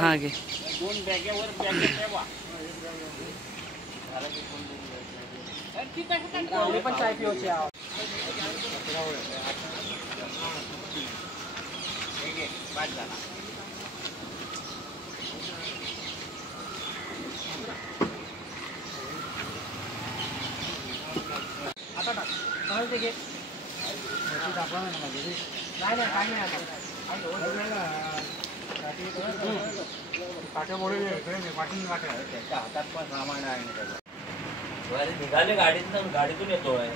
हाँ घे पण चाय पिऊची आता टाक चालते घे नाही नाही काय नाही काट्यामुळे पाठून काट्या हातात पण सामान आहे निघाले गाडीतून येतोय।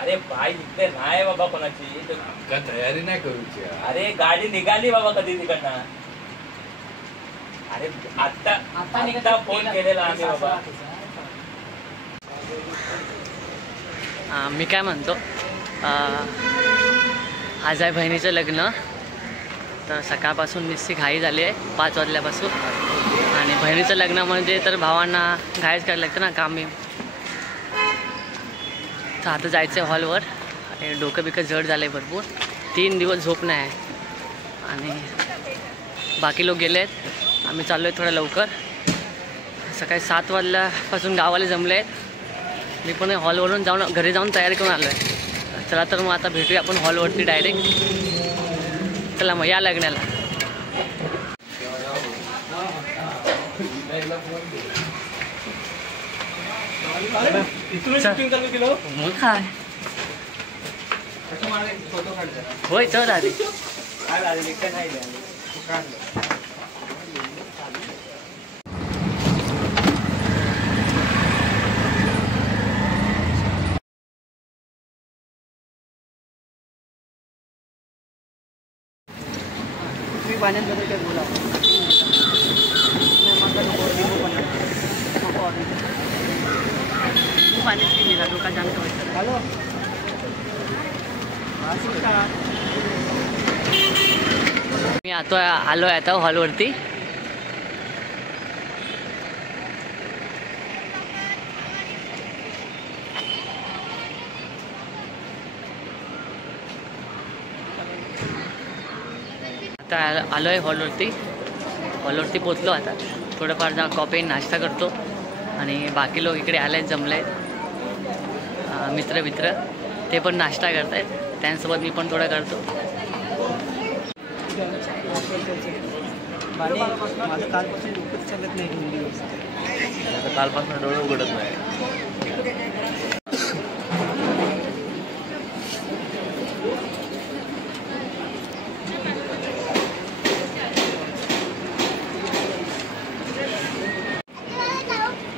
अरे भाई इथे नाही बाबा कोणाची तयारी नाही करूची। अरे गाडी निघाली बाबा कधी तिकडनं। अरे आता फोन केलेला आम्ही बाबा। मी काय म्हणतो आज आहे बहिणीचं लग्न तर सकाळपासून निस्ती घाई झाली आहे 5 वाजल्यापासून आणि बहिणीचं लग्न म्हणजे तर भावांना घाईच करायला लागतं ना काम तर आता जायचं आहे हॉलवर डोकं बिकं जड झालं आहे भरपूर 3 दिवस झोप नाही आहे आणि बाकी लोक गेले आहेत आम्ही चाललो आहे थोडं लवकर सकाळी 7 वाजल्यापासून गावाला जमले आहेत मी पण हॉलवरून जाऊन घरी जाऊन तयारी करून आलो आहे चला तर मग आता भेटूया आपण हॉलवरती डायरेक्ट चला मग या लग्नाला मग काय होय चल आधी पाण्यात काय बोला पाणीच की निघा डोका जाम हॅलो मी आलो आहे आता हॉलवरती आता आलो आहे हॉलवरती पोचलो आता थोडंफार जा कॉफी नाश्ता करतो आणि बाकी लोक इकडे आले आहेत जमले आहेत मित्र ते पण नाश्ता करत आहेत त्यांच्यासोबत मी पण थोडं करतो कालपासून डोळे उघडत नाही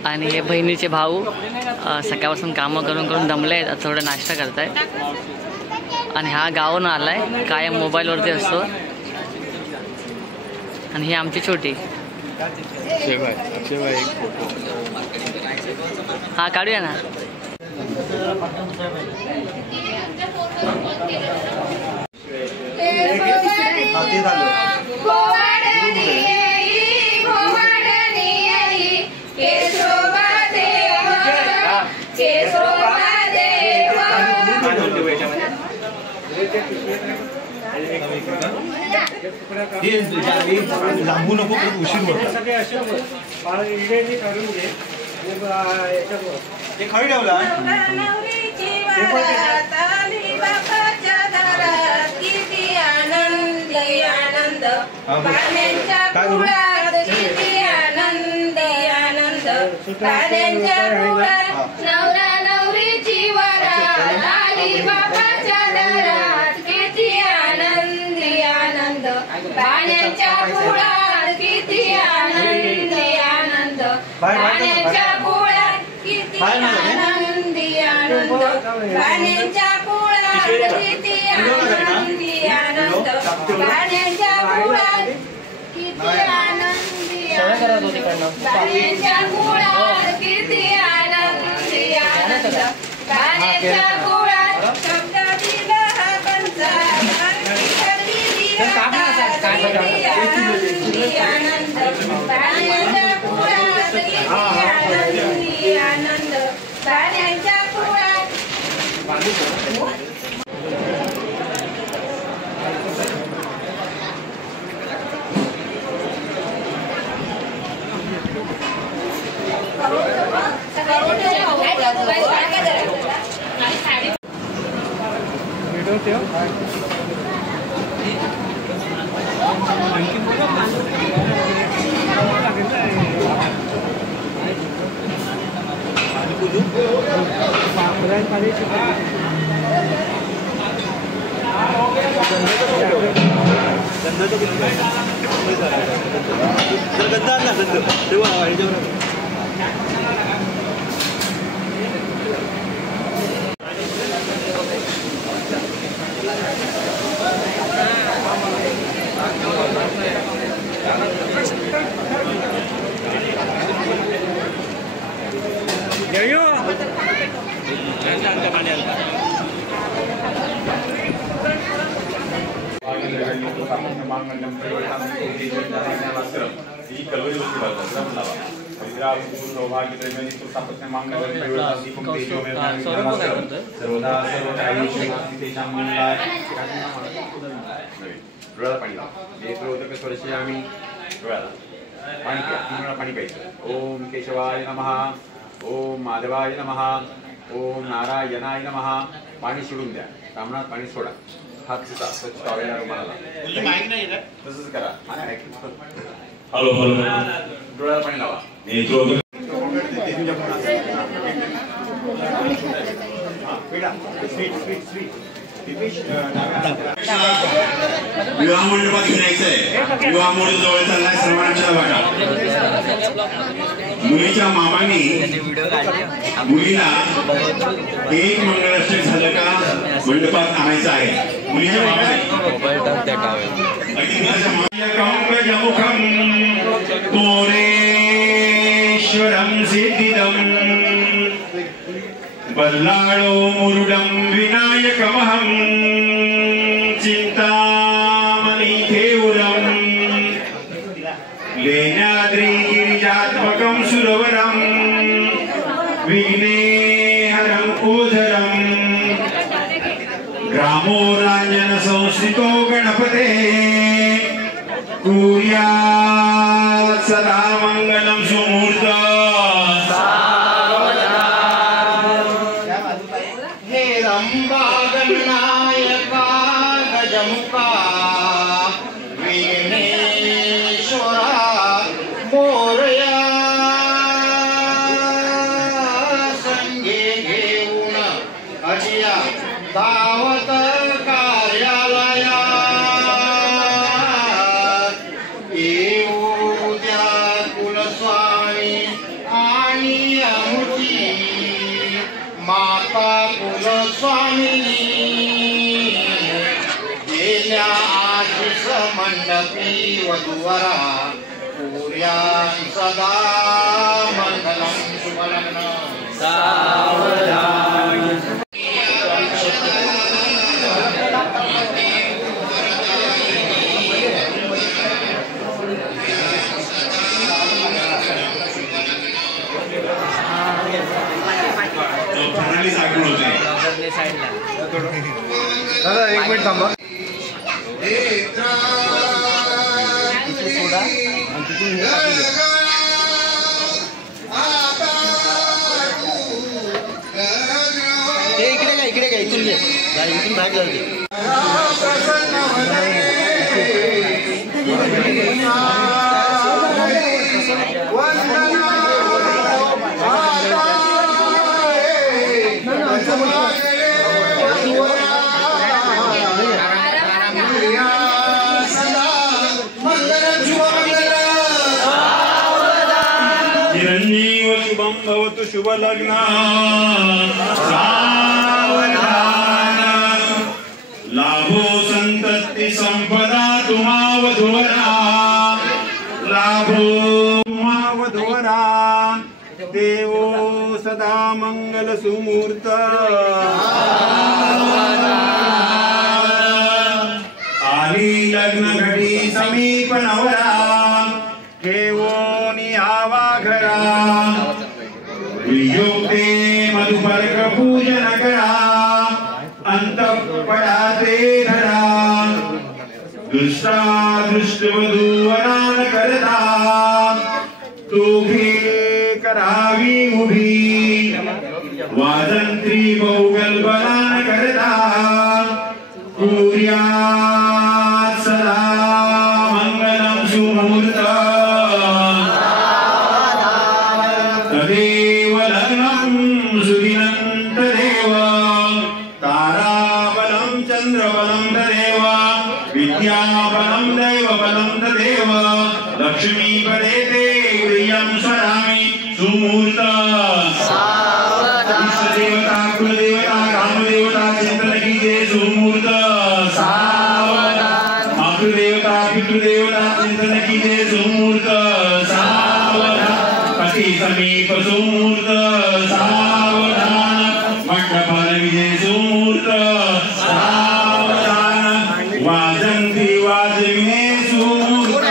आणि हे बहिणीचे भाऊ सकाळपासून कामं करून दमले आहेत थोडं नाश्ता करत आहेत आणि हा गावावरून आला आहे कायम मोबाईलवरती असतो आणि ही आमची छोटी हा काढूया ना लांबू नको उशीर होतो ते खरी ठेवला पाण्याच्या पुळात किती आनंदी आनंद पाण्याच्या पुळात किती आनंदी आनंद पाण्याच्या पुळात किती आनंदी आनंद पाण्याच्या पुळात किती आनंदी आनंद पाण्याच्या पुळात किती आनंदी आनंद पाण्याच्या पुळात शब्दातील हा पंचा आनंद पाण्याच्या पुळात किती आनंदी आनंद पाण्याच्या पुळात पाणी प्यायचं. ओम केशवाय नमः, ओम माधवाय नमः, ओम नारायणाय नमः. पाणी सोडून द्या. कामनात पाणी सोडा. हात पुसा स्वच्छ टॉवेलला रुमाला. तसंच करा. Hello hello. डोळ्याला पाणी लावा. विवाह मंडपात घेण्याचंय. विवाह मंडप जवळ चाललाय सर्वांच्या बघा. मुलीच्या मामांनी मुलीला एक मंगळाष्टक झालं का मंडपात आणायचं आहे. मुलीच्या मामाने तोरेश्वरं सिद्धिदं बल्लाळो मुरुडं विनायकमहं चिंतामणि केवलं लेनाद्रिगिरिजात्मकं सुरवरं विघ्नेहरं ओधरं ग्रामो राञ्जन संस्थितो गणपते कुर्यात् सदा मंगलं सुमूर्त. हे रंबा गणनायका गजमुखा विघ्नेश्वरा मोरया संगे घेऊन अजिया दावत कार्यालयात येऊ द्या कुलस्वामी आणि आमची माता कुलस्वामी गेल्या आशिष मंडपी वधूवरा पुर्यां सदा मंगलम शुभलग्न. दादा एक मिनिट थांबा. इकडे का इथून घे. इथून बाहेर जाऊ दे. चिरंजीव शुभं भवतु शुभ लग्न. सावधान लाभो संतति संपदा तुम्हावधूवरा. लाभो तुम्हावधूवरा देवो सदा मंगल सुमूर्त. आली लग्न घडी समीप नवरा केवोनी आवा घरा. वियोगे मधुपर्क पूजन करा अंतःपडा ते धरा. दुष्टा दृष्ट वधूवरान करता दोघे करावी उभी. वाजंत्री बहुगल्बलान करता कुर्यात् सदा मंगलम सुमुहूर्त तदेव लग्नं सुदिनं तदेव ताराबलं चंद्रबलं तदेव विद्याबलं दैवबलं तदेव लक्ष्मीपदे ते गृह्यं स्मरामि सुमुहूर्त इष्टदेवता कुलदेवता ग्रामदेवता चिंतन कीजिए सुमुहूर्त सावधान मातृदेवता पितृदेवता चिंतन कीजिए सुमुहूर्त सावधान पति समीप सुमुहूर्त सावधान मंडपाल विजय सुमुहूर्त सावधान वाजंती वाजविने सुमुहूर्त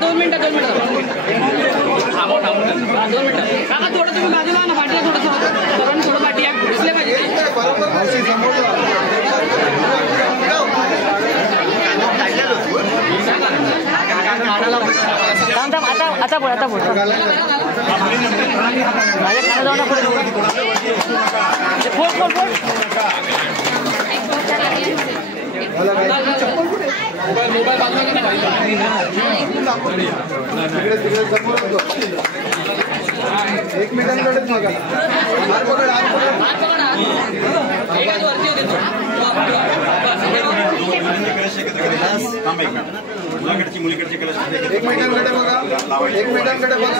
दोन मिनिटं 2 मिनिटं काका थोडं तुम्ही बाजूला ना पाठी थोडंसं थोडं पाठी दिसले पाहिजे आता बोल माझ्या खाणं जाऊ एक मिनिटांकडे बघा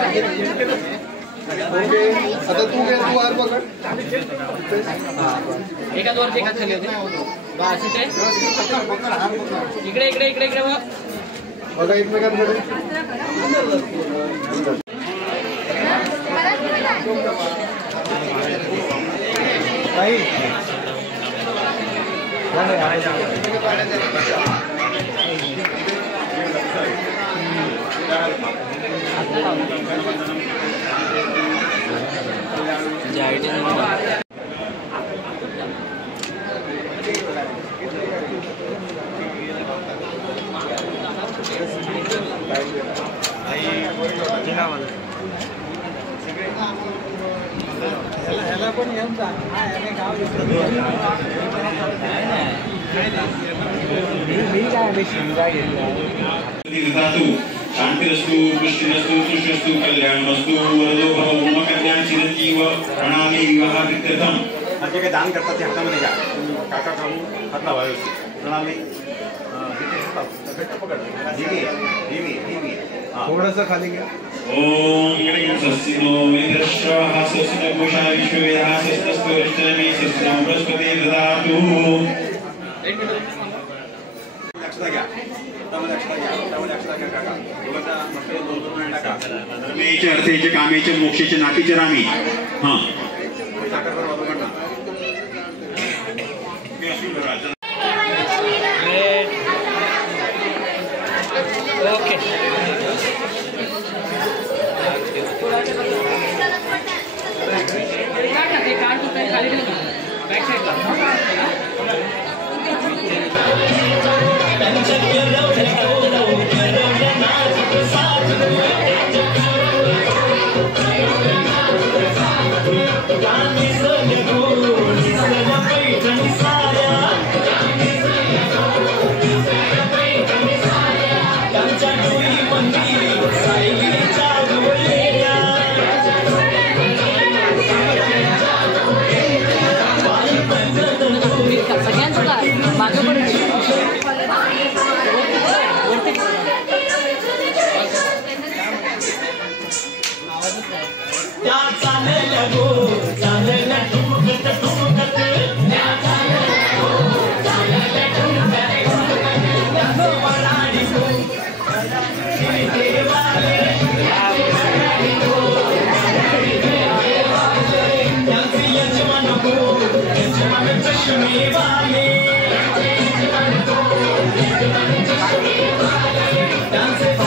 ओके आता तू घे तू वार पकड एकाच वरती एकाच खाली होते बस इकडे इकडे इकडे इकडे बघा एकमेकांकडे शांतिरस्तु पुष्टिरस्तु तुष्टिरस्तु कल्याणमस्तु वरदो भव मम कल्याण चिरंजीव प्रणामी विवाह प्रीत्यर्थम जे काही दान करतात ते हातामध्ये घ्या काका कामू हात लावा व्यवस्थित प्रणामी थोडंसं खाली घ्या ओम स्वस्तिनो वेदश्रवः स्वस्तिनो पूषा विश्ववेदः स्वस्तस्तु अष्टमी स्वस्तिनो बृहस्पति ददातु लक्षात घ्या त्यामध्ये अक्षरा घ्या काका मुलाच्या मस्तकात 2 वेळा टाका धर्मेचे अर्थेचे कामेचे मोक्षेचे नातीचे रामी हां साखर बरोबर वाजवणार ओके बॅक साईडला Dance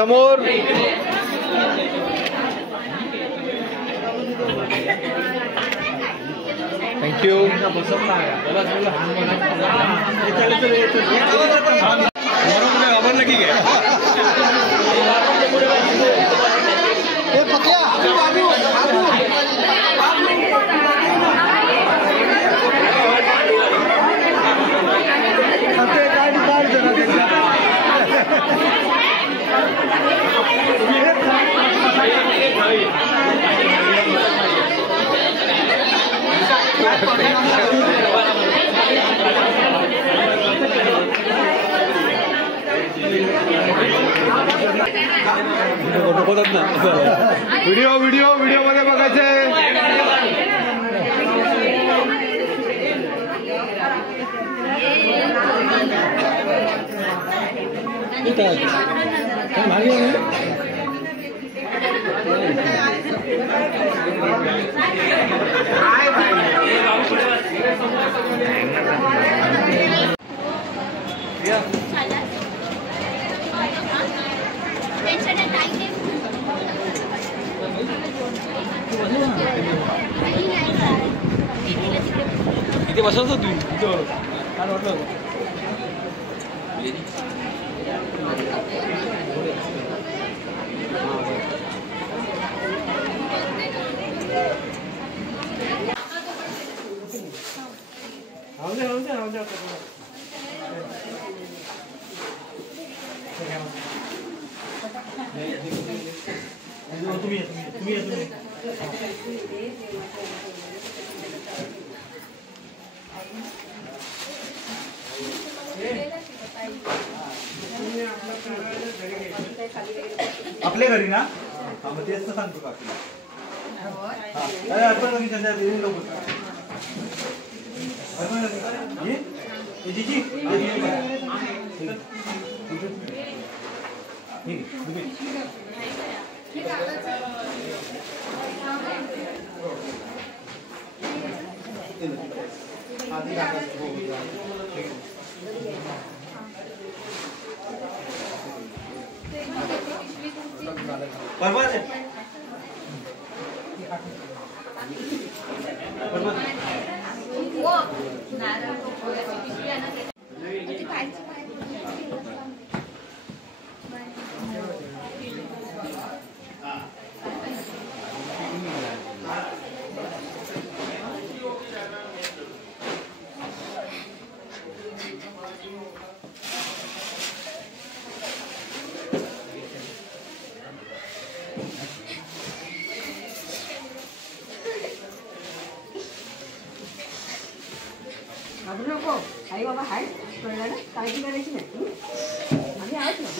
समोर थँक्यू. घाबरलं की काय? व्हिडिओ मध्ये बघायचंय. इथे बसवतो तू काय वाटलं. आपल्या घरी ना. हा मग तेच तर सांगतो का बरोबर आहे. घाबरू नको. आई बाबा हाय कळलं ना. काळजी करायची नाही. आम्ही आहोत ना.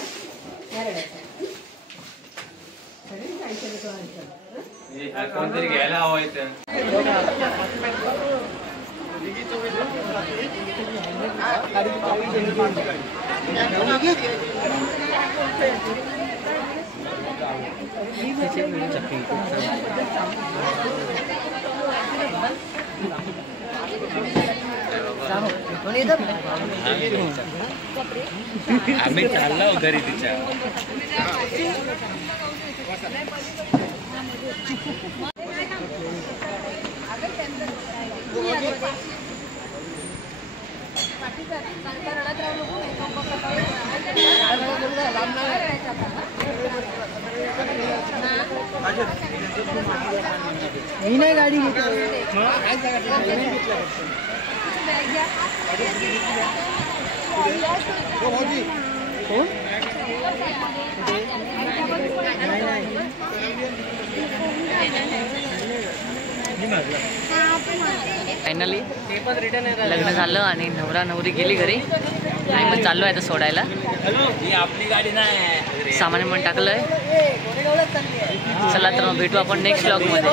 या रडायचं. सगळी कोणतरी घ्यायला हवं इथं. आम्ही चाललो घरी तिच्या. मी नाही गाडी फायनली लग्न झालं आणि नवरा नवरी गेली घरी आणि मग चाललो आहे आता सोडायला. ही आपली गाडी नाही. सामान पण टाकलंय. चला तर मग भेटू आपण नेक्स्ट व्लॉग मध्ये.